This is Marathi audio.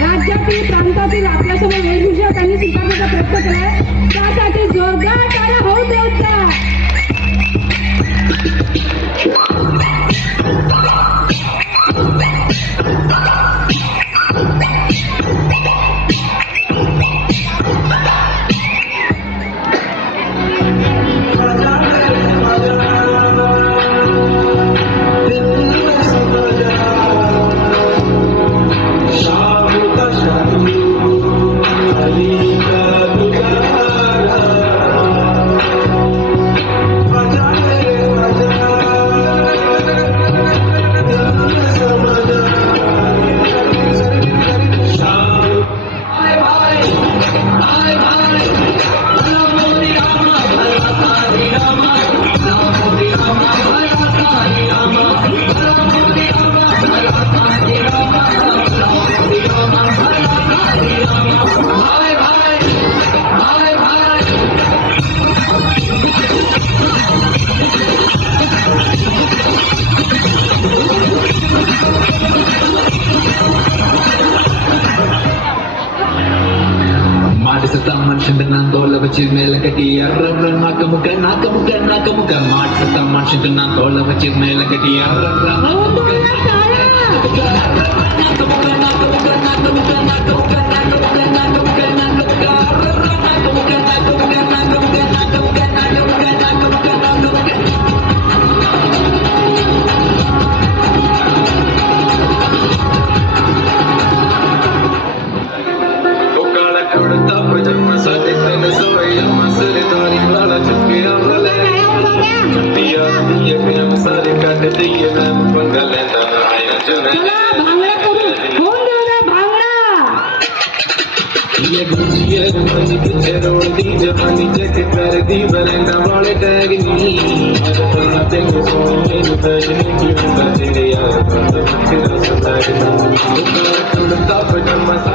राज्यातील प्रांतातील आपल्यासमोर वेशभूषा त्यांनी स्वीकारण्याचा प्रयत्न केलाय त्यासाठी जोरदार टाळ्या होऊ द्यायचा. Dengan tola bacir mela ketia rara nakamuka mat sata marshin dengan tola bacir mela ketia rara ये गुजियर मनी तुझे रोड दी जवानी चेक कर दी बरना वाले टैग नी तो तेरे सोने में सजने की उम्र तेरे यार तो तेरा सताए तो तब जब मसा